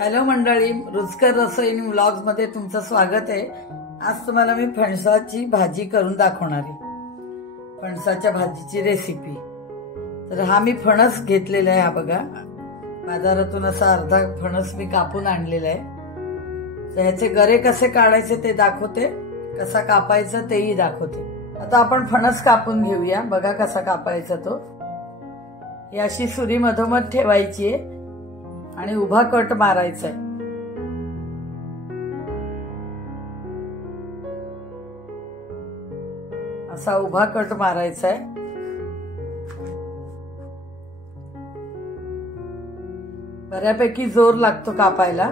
Hello मंडळी, रुचकर रसोई vlogs मध्ये तुमचं स्वागत आहे। आज तुम्हाला मी फणसाची भाजी करून दाखवणार आहे। फणसाच्या भाजीची रेसिपी। तर हा मी फणस घेतलेला आहे, हा बघा बाजारातून असा अर्धा फणस मी कापून आणलेला आहे। तर ह्याचे गरे कसे काढायचे ते दाखवते, कसा कापायचा तेही दाखवते। आता आपण फणस कापून घेऊया। बघा कसा कापायचा तो। ही अशी सुरी मधोमध ठेवायची आहे आणि उभा कट मारायचा आहे। असा उभा कट मारायचा आहे। बऱ्यापैकी जोर लागतो कापायला।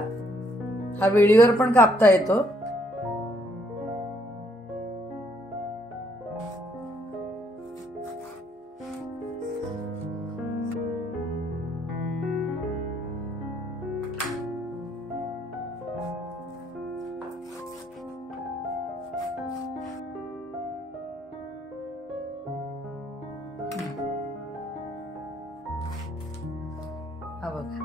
हा वेळीवर पण कापता येतो। हा बघा,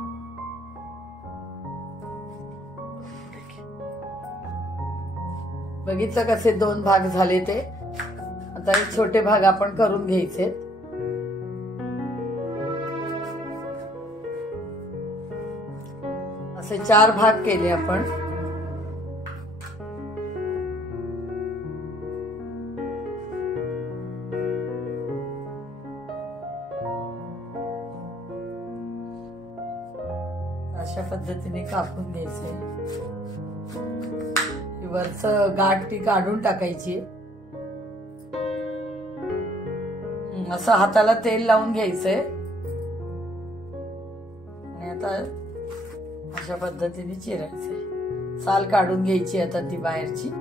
बघितलं कसे दोन भाग झाले ते। आता हे छोटे भाग आपण करून घ्यायचे। असे 4 भाग केले आपण। अशा पद्धतीने कापून घ्यायचे। वरचं गाठ ती काढून टाकायची। असं हाताला तेल लावून घ्यायचंय आणि आता अशा पद्धतीने चिरायचंय। साल काढून घ्यायची आता ती बाहेरची।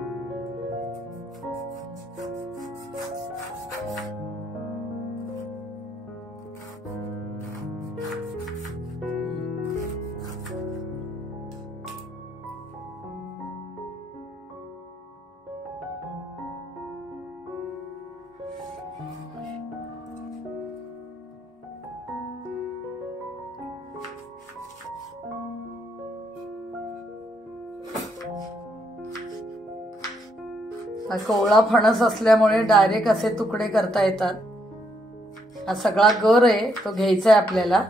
हा कोवळा फणस असल्यामुळे डायरेक्ट असे तुकडे करता येतात। हा सगळा गर आहे तो घ्यायचा आहे आपल्याला।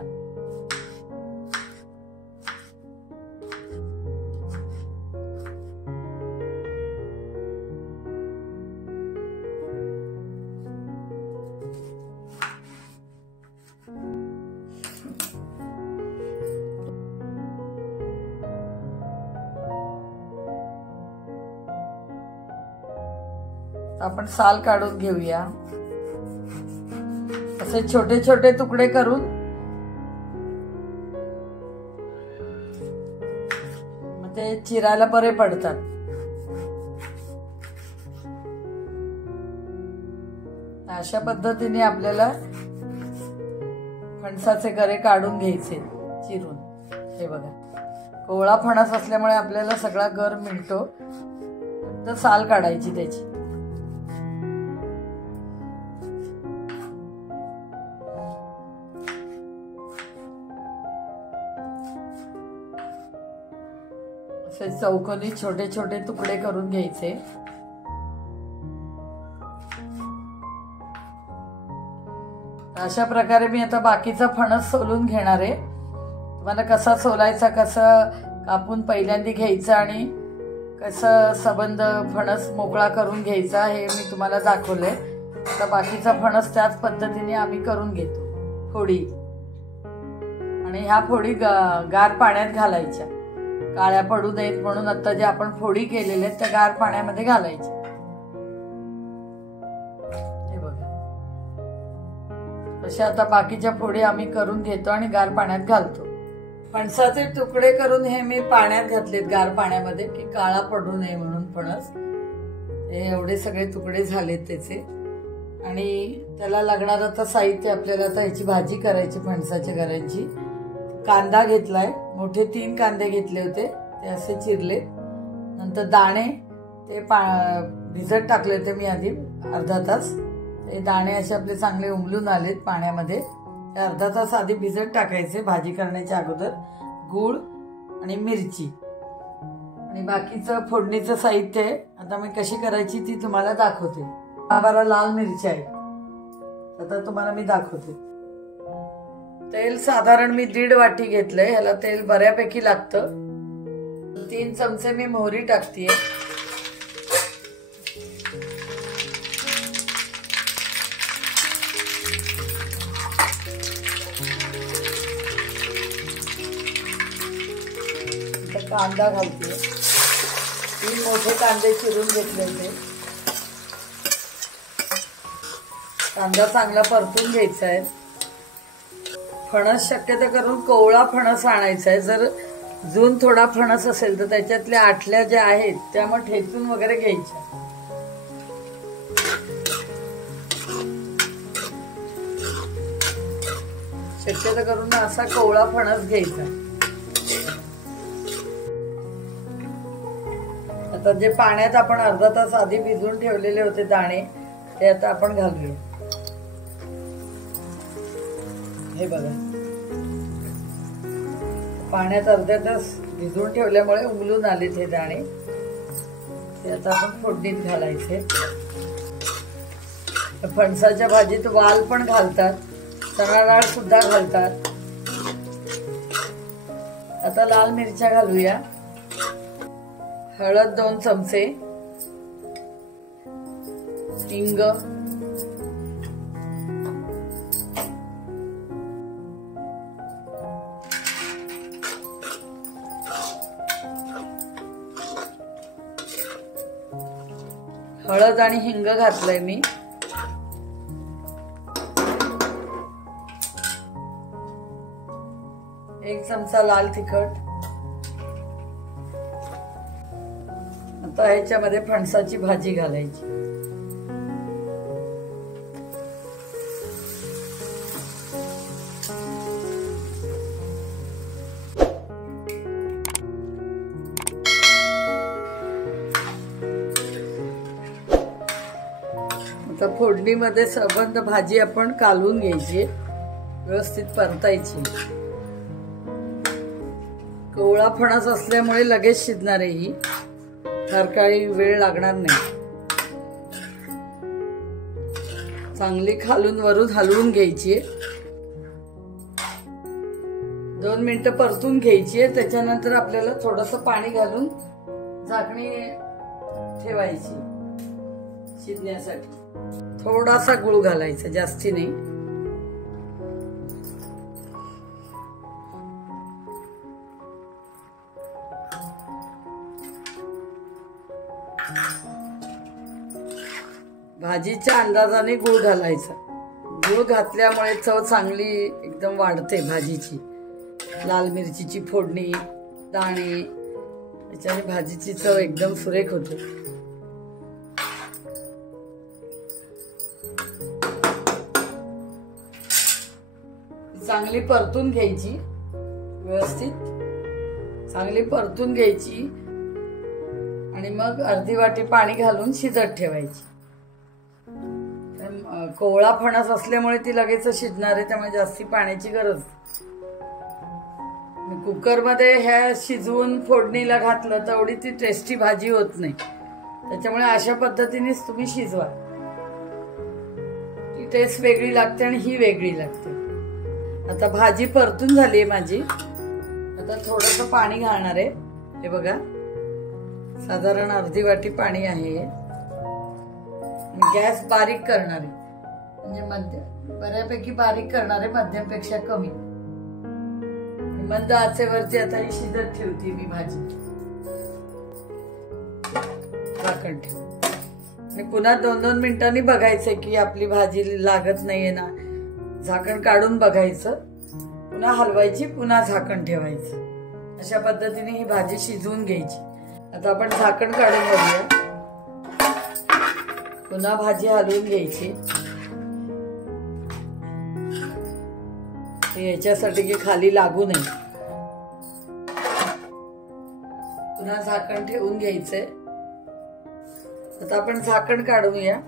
आपण साल काढून घेऊया। असे छोटे छोटे तुकडे करून मग ते चिरायला बरे पडतात। अशा पद्धतीने आपल्याला फणसाचे गरे काढून घ्यायचे चिरून। हे बघा, कोवळा फणस असल्यामुळे आपल्याला सगळा गर मिळतो, फक्त साल काढायची त्याची। असे चौकोनी छोटे छोटे तुकडे करून घ्यायचे। अशा प्रकारे मी आता बाकीचा फणस सोलून घेणार आहे। तुम्हाला कसा सोलायचा, कसं कापून पहिल्यांदा घ्यायचा आणि कसं सबंध फणस मोकळा करून घ्यायचा हे मी तुम्हाला दाखवलंय। आता बाकीचा फणस त्याच पद्धतीने आम्ही करून घेतो। फोडी आणि ह्या फोडी गार पाण्यात घालायच्या, काळ्या पडू नयेत म्हणून। आता जे आपण फोडी केलेले आहेत त्या गार पाण्यामध्ये घालायच्या। हे बघा, तशा आता बाकीच्या फोडी आम्ही करून घेतो आणि गार पाण्यात घालतो। फणसाचे तुकडे करून हे मी पाण्यात घातलेत, गार पाण्यामध्ये, की काळा पडू नये म्हणून फणस। हे एवढे सगळे तुकडे झालेत त्याचे। आणि त्याला लागणार आता साहित्य आपल्याला, आता ह्याची भाजी करायची फणसाच्या गऱ्यांची। कांदा घेतलाय, मोठे 3 कांदे घेतले होते, ते असे चिरले। नंतर दाणे ते भिजत टाकले होते मी आधी अर्धा तास। ते दाणे असे आपले चांगले उमलून आलेत पाण्यामध्ये। अर्धा तास आधी भिजत टाकायचे भाजी करण्याच्या अगोदर। गूळ आणि मिरची आणि बाकीचं फोडणीचं साहित्य आता मी कशी करायची ती तुम्हाला दाखवते. 12 लाल मिरच्या आहेत. आता तुम्हाला मी दाखवते. तेल साधारण मी 1.5 वाटी घेतलंय. ह्याला तेल बऱ्यापैकी लागतं. 3 चमचे मी मोहरी टाकतेय. कांदा घालते. 3 मोठे कांदे चिरून घेतले होते. कांदा चांगला परतून घ्यायचा आहे. फणस शक्यतो करून कोवळा फणस आणायचा आहे. जर जून थोडा फणस असेल तर त्याच्यातल्या आठल्या ज्या आहेत त्या मग ठेचून वगैरे घ्यायच्या. शक्यतो करून असा कोवळा फणस घ्यायचा. आता जे पाण्यात आपण अर्धा तास आधी भिजवून ठेवलेले होते दाणे ते आता आपण घालूया. हे बघा, पाण्यात अर्धा तास भिजवून ठेवल्यामुळे उमलून आले ते दाणे. ते आता आपण फोडणीत घालायचे. फणसाच्या भाजीत वाल पण घालतात, चणा डाळ सुद्धा घालतात. आता लाल मिरच्या घालूया. हळद 2 चमचे, हिंग, हळद आणि हिंग घातलंय मी. एक चमचा लाल तिखट. आता ह्याच्यामध्ये फणसाची भाजी घालायची. आता फोडणीमध्ये सबंध भाजी आपण कालवून घ्यायची, व्यवस्थित परतायची. कोवळा फणस असल्यामुळे लगेच शिजणार आहे ही, फार काही वेळ लागणार नाही. चांगली खालून वरून हलवून घ्यायची. 2 मिनिटं परतून घ्यायची. त्याच्यानंतर आपल्याला थोडंसं पाणी घालून झाकणी ठेवायची शिजण्यासाठी. थोडासा गुळ घालायचा, जास्ती नाही. भाजीच्या अंदाजाने गुळ घालायचा. गुळ घातल्यामुळे चव चांगली एकदम वाढते भाजीची. लाल मिरचीची फोडणी, दाणे, त्याच्याने भाजीची चव एकदम सुरेख होते. चांगली परतून घ्यायची, व्यवस्थित चांगली परतून घ्यायची आणि मग अर्धी वाटी पाणी घालून शिजत ठेवायची. कोवळा फणस असल्यामुळे ती लगेच शिजणार आहे, त्यामुळे जास्ती पाण्याची गरज. कुकरमध्ये ह्या शिजवून फोडणीला घातलं तर एवढी ती टेस्टी भाजी होत नाही. त्याच्यामुळे अशा पद्धतीनेच तुम्ही शिजवा. ती टेस्ट वेगळी लागते आणि ही वेगळी लागते. आता भाजी परतून झाली आहे माझी. आता थोडंसं पाणी घालणार आहे. हे बघा, साधारण अर्धी वाटी पाणी आहे. गॅस बारीक करणार आहे, म्हणजे बऱ्यापैकी बारीक करणार आहे, मध्यमपेक्षा कमी. मंद आचेवरती आता ही शिजत ठेवते मी भाजी. झाकण ठेव आणि पुन्हा 2-2 मिनिटांनी बघायचंय की आपली भाजी लागत नाहीये ना. झाकण काढून बघायचं, पुन्हा हलवायची, पुन्हा झाकण ठेवायचं. अशा पद्धतीने ही भाजी शिजवून घ्यायची. आता आपण झाकण काढून बघूया. पुन्हा भाजी हलवून घ्यायची. याच्यासाठी की खाली लागू नये. पुन्हा झाकण ठेवून घ्यायचंय. आता आपण झाकण काढूया.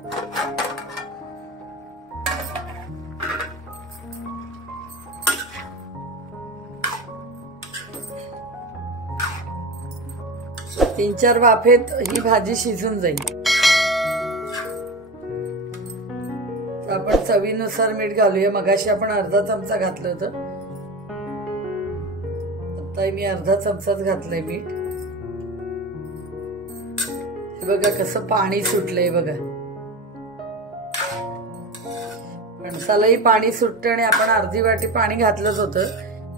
3-4 वाफेत ही भाजी शिजून जाईल. आपण चवीनुसार मीठ घालूया. मगाशी आपण अर्धा चमचा घातलं होतं, आता मी अर्धा चमचाच घातलंय मीठ. हे बघा कसं पाणी सुटलंय बघा. फणसालाही पाणी सुटतं आणि आपण अर्धी वाटी पाणी घातलंच होतं,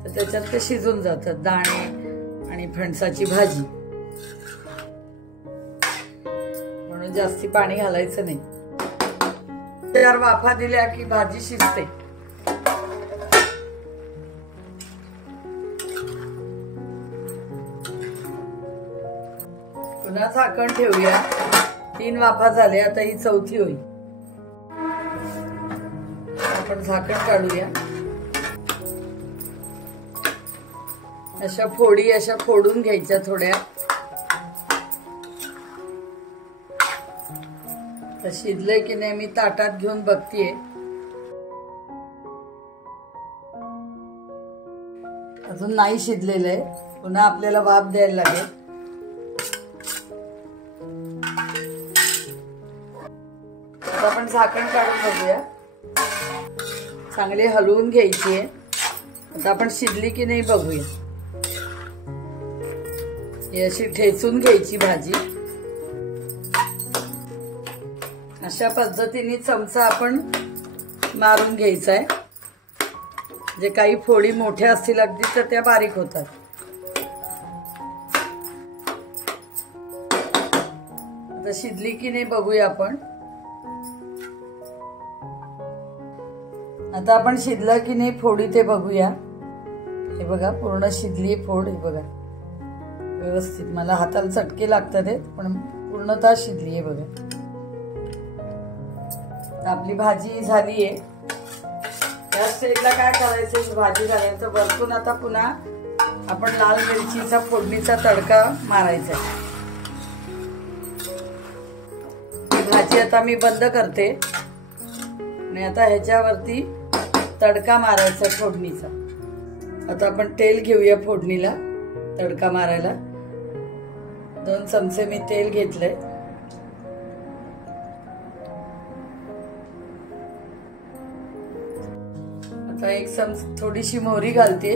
तर त्याच्यात ते शिजून जातात दाणे आणि फणसाची भाजी. म्हणून जास्ती पाणी घालायचं नाही. 4 वाफा दिल्या की भाजी शिजते. पुन्हा झाकण ठेवूया. 3 वाफा झाले, आता ही 4थी होईल. आपण झाकण काढूया. अशा फोडी अशा फोडून घ्यायच्या थोड्या. शिजले की नाही मी ताटात घेऊन बघतीये. अजून नाही शिजलेलं आहे, पुन्हा आपल्याला वाफ द्यायला लागेल. आता आपण झाकण काढून बघूया. चांगली हलवून घ्यायची आहे. आता आपण शिजली की नाही बघूया. ही अशी ठेचून घ्यायची भाजी. अशा पद्धतीने चमचा आपण मारून घ्यायचा आहे. जे काही फोडी मोठ्या असतील अगदी तर त्या बारीक होतात. आता शिजली की नाही बघूया आपण. आता आपण शिजलं की नाही फोडी ते बघूया. हे बघा पूर्ण शिजली फोड. हे बघा व्यवस्थित. मला हाताला चटके लागतात पण पूर्णतः शिजली आहे बघा. आपली भाजी झाली आहे. या स्टेजला काय करायचं, भाजी घालायचं वरतून. आता पुन्हा आपण लाल मिरचीचा फोडणीचा तडका मारायचा. भाजी आता मी बंद करते आणि आता ह्याच्यावरती तडका मारायचा फोडणीचा. आता आपण तेल घेऊया फोडणीला तडका मारायला. 2 चमचे मी तेल घेतलंय. आता 1 चमचा थोडीशी मोहरी घालते.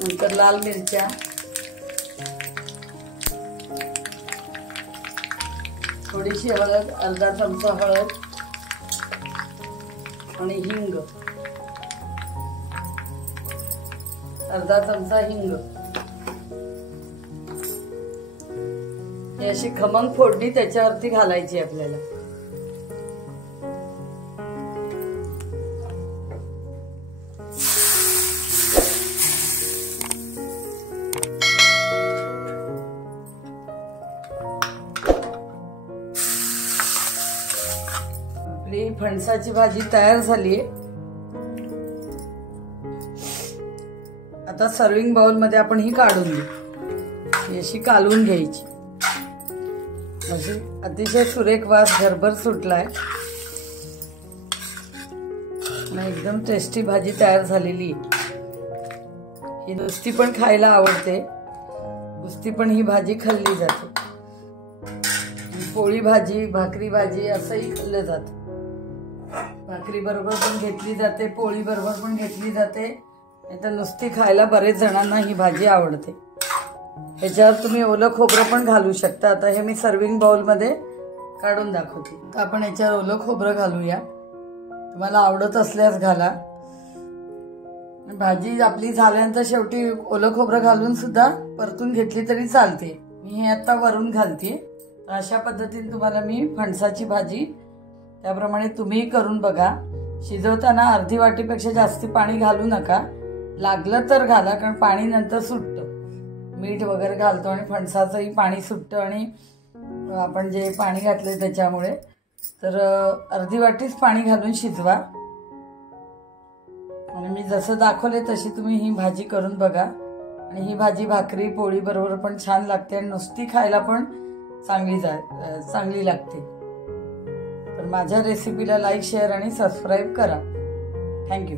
नंतर लाल मिरच्या, थोडीशी हळद, अर्धा चमचा हळद आणि हिंग, अर्धा चमचा हिंग. अशी खमंग फोडणी त्याच्यावरती घालायची आपल्याला. आपली फणसाची भाजी तयार झाली. आता सर्विंग बाउल मध्ये आपण ही काढून घेऊ. अशी कालवून घ्यायची. अशी अतिशय सुरेख वास घरभर सुटलाय. एकदम टेस्टी भाजी तयार झालेली. ही नुसती पण खायला आवडते, नुसती पण ही भाजी खाल्ली जाते. पोळी भाजी, भाकरी भाजी असंही खाल्लं जातं. भाकरी बरोबर पण घेतली जाते, पोळी बरोबर पण घेतली जाते. नाहीतर नुसती खायला बरेच जणांना ही भाजी आवडते. ह्याच्यावर तुम्ही ओलं खोबरं पण घालू शकता. आता हे मी सर्विंग बाउल मध्ये काढून दाखवते. तर आपण याच्यावर ओलं खोबरं घालूया. तुम्हाला आवडत असल्यास घाला. भाजी आपली झाल्यानंतर शेवटी ओलं खोबरं घालून सुद्धा परतून घेतली तरी चालते. मी हे आता वरून घालते. अशा पद्धतीने तुम्हाला मी फणसाची भाजी त्याप्रमाणे तुम्ही करून बघा. शिजवताना अर्धी वाटीपेक्षा जास्ती पाणी घालू नका. लागलं तर घाला, कारण पाणी नंतर सुटतं. मीठ वगैरे घालतो आणि फणसाचंही पाणी सुटतं आणि आपण जे पाणी घातले त्याच्यामुळे. तर अर्धी वाटीच पाणी घालून शिजवा. आणि मी जसं दाखवले तशी तुम्ही ही भाजी करून बघा. आणि ही भाजी भाकरी पोळी बरोबर पण छान लागते आणि नुसती खायला पण चांगली लागते. तर माझ्या रेसिपीला लाईक, शेअर आणि सबस्क्राईब करा. थँक्यू.